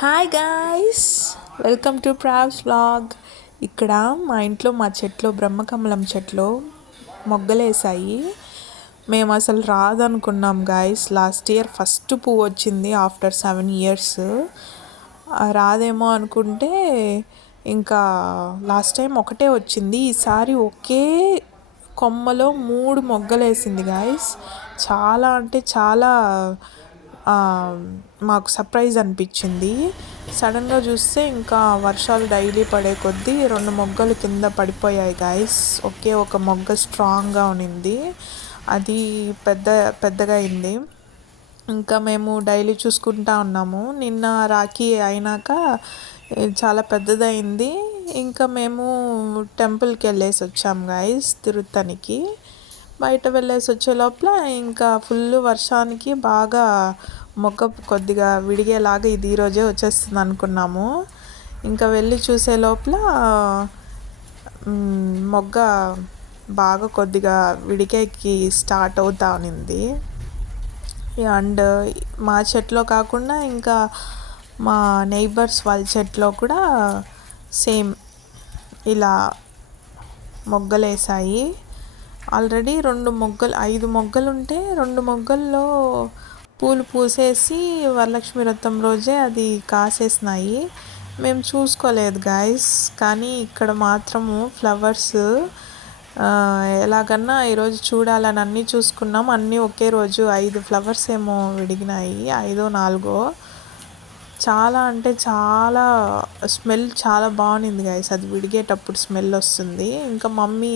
Hi guys, welcome to Prav's vlog. ఇక్కడ మా ఇంట్లో మా చెట్లో బ్రహ్మకమలం చెట్లు మొగ్గలేసాయి. మేము అసలు రాదనుకున్నాం గాయస్. లాస్ట్ ఇయర్ ఫస్ట్ పువ్వు వచ్చింది ఆఫ్టర్ 7 years. రాదేమో అనుకుంటే ఇంకా లాస్ట్ టైం ఒకటే వచ్చింది. ఈసారి ఒకే కొమ్మలో 3 మొగ్గలేసింది గాయస్. చాలా అంటే చాలా మాకు సర్ప్రైజ్ అనిపించింది. సడన్గా చూస్తే ఇంకా వర్షాలు డైలీ పడే కొద్దీ 2 మొగ్గలు కింద పడిపోయాయి గాయస్. ఒకే ఒక మొగ్గ స్ట్రాంగ్గా ఉన్నింది, అది పెద్దగా అయింది. ఇంకా మేము డైలీ చూసుకుంటా ఉన్నాము. నిన్న రాఖీ అయినాక చాలా పెద్దదైంది. ఇంకా మేము టెంపుల్కి వెళ్ళేసి వచ్చాము గాయస్, తిరుత్తనికి. బయట వెళ్ళేసి వచ్చే లోపల ఇంకా ఫుల్ వర్షానికి బాగా మొగ్గ కొద్దిగా విడిగేలాగా ఇది ఈరోజే వచ్చేస్తుంది అనుకున్నాము. ఇంకా వెళ్ళి చూసే లోపల మొగ్గ బాగా కొద్దిగా విడిగేకి స్టార్ట్ అవుతా ఉన్నింది. అండ్ మా చెట్లో కాకుండా ఇంకా మా నైబర్స్ వాళ్ళ చెట్లో కూడా సేమ్ ఇలా మొగ్గలేసాయి. ఆల్రెడీ 5 మొగ్గలు ఉంటే 2 మొగ్గల్లో పూలు పూసేసి వరలక్ష్మి వ్రతం రోజే అది కాసేసినాయి. మేము చూసుకోలేదు గాయస్. కానీ ఇక్కడ మాత్రము ఫ్లవర్స్ ఎలాగన్నా ఈరోజు చూడాలని అన్నీ చూసుకున్నాం. అన్నీ ఒకే రోజు 5 ఫ్లవర్స్ ఏమో విడిగినాయి, 5 4. చాలా అంటే చాలా స్మెల్ చాలా బాగుంది గాయస్. అది విడిగేటప్పుడు స్మెల్ వస్తుంది. ఇంకా మమ్మీ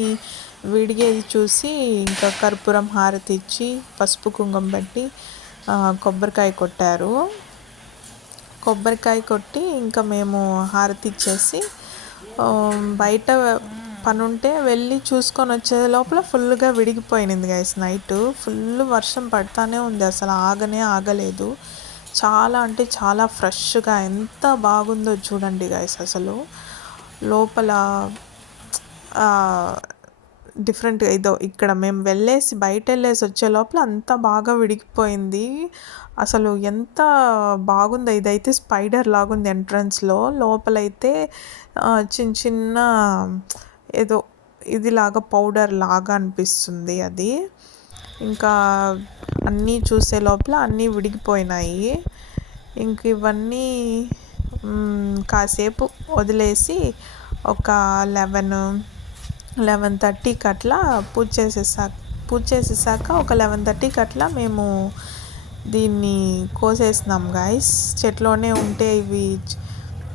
విడిగేది చూసి ఇంకా కర్పూరం హారతి ఇచ్చి పసుపు కుంకుమ పెట్టి కొబ్బరికాయ కొట్టారు. కొబ్బరికాయ కొట్టి ఇంకా మేము హారతి ఇచ్చేసి బయట పని ఉంటే వెళ్ళి చూసుకొని వచ్చే లోపల ఫుల్గా విడిగిపోయింది గైస్. నైట్ ఫుల్ వర్షం పడతానే ఉంది, అసలు ఆగలేదు. చాలా అంటే చాలా ఫ్రెష్గా ఎంత బాగుందో చూడండి గైస్. అసలు లోపల డిఫరెంట్గా ఇదో ఇక్కడ మేము బయట వెళ్ళేసి వచ్చే లోపల అంత బాగా విడిగిపోయింది. అసలు ఎంత బాగుందో. ఇదైతే స్పైడర్ లాగుంది ఎంట్రన్స్లో, లోపలైతే చిన్న ఏదో ఇదిలాగా పౌడర్ లాగా అనిపిస్తుంది అది. ఇంకా అన్నీ చూసే లోపల అన్నీ విడిగిపోయినాయి. ఇంక ఇవన్నీ కాసేపు వదిలేసి ఒక 11:30కి అట్లా పూజ చేసేసాక ఒక 11:30కి అట్లా మేము దీన్ని కోసేసినాం గాయస్. చెట్లోనే ఉంటే ఇవి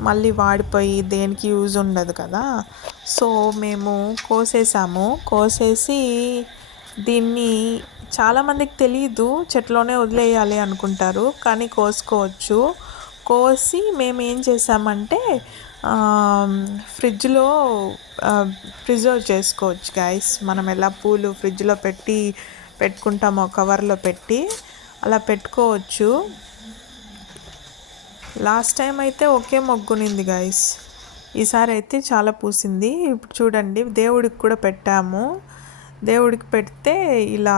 మళ్ళీ వాడిపోయి దేనికి యూజ్ ఉండదు కదా. సో మేము కోసేసి దీన్ని చాలామందికి తెలీదు, చెట్లోనే వదిలేయాలి అనుకుంటారు, కానీ కోసుకోవచ్చు. కోసి మేము ఏం చేసామంటే ఫ్రిడ్జ్లో ప్రిజర్వ్ చేసుకోవచ్చు గాయస్. మనం ఎలా పూలు ఫ్రిడ్జ్లో పెట్టుకుంటామో కవర్లో పెట్టి అలా పెట్టుకోవచ్చు. లాస్ట్ టైం అయితే ఒకే మొగ్గునింది గాయస్, ఈసారి అయితే చాలా పూసింది. ఇప్పుడు చూడండి, దేవుడికి కూడా పెట్టాము. దేవుడికి పెడితే ఇలా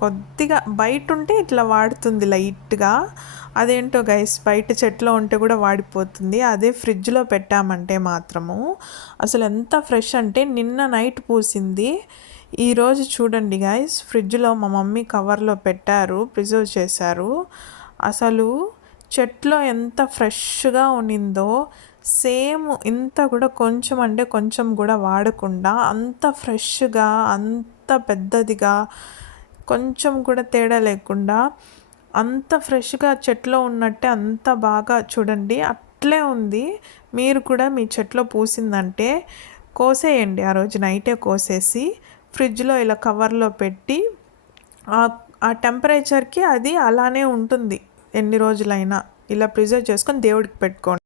కొద్దిగా బయట ఉంటే ఇట్లా వాడుతుంది లైట్గా. అదేంటో గైస్, బయట చెట్లో ఉంటే కూడా వాడిపోతుంది. అదే ఫ్రిడ్జ్లో పెట్టామంటే మాత్రము అసలు ఎంత ఫ్రెష్ అంటే నిన్న నైట్ పూసింది. ఈరోజు చూడండి గైస్, ఫ్రిడ్జ్లో మా మమ్మీ కవర్లో పెట్టారు, ప్రిజర్వ్ చేశారు. అసలు చెట్లో ఎంత ఫ్రెష్గా ఉన్నిందో, సేమ్ ఇంత కూడా కొంచెం అంటే కొంచెం కూడా వాడకుండా అంత ఫ్రెష్గా అంత పెద్దదిగా కొంచెం కూడా తేడా లేకుండా అంత ఫ్రెష్గా చెట్లో ఉన్నట్టే అంత బాగా చూడండి అట్లే ఉంది. మీరు కూడా మీ చెట్లో పూసిందంటే కోసేయండి. ఆ రోజు నైటే కోసేసి ఫ్రిడ్జ్లో ఇలా కవర్లో పెట్టి ఆ టెంపరేచర్కి అది అలానే ఉంటుంది. ఎన్ని రోజులైనా ఇలా ప్రిజర్వ్ చేసుకొని దేవుడికి పెట్టుకోండి.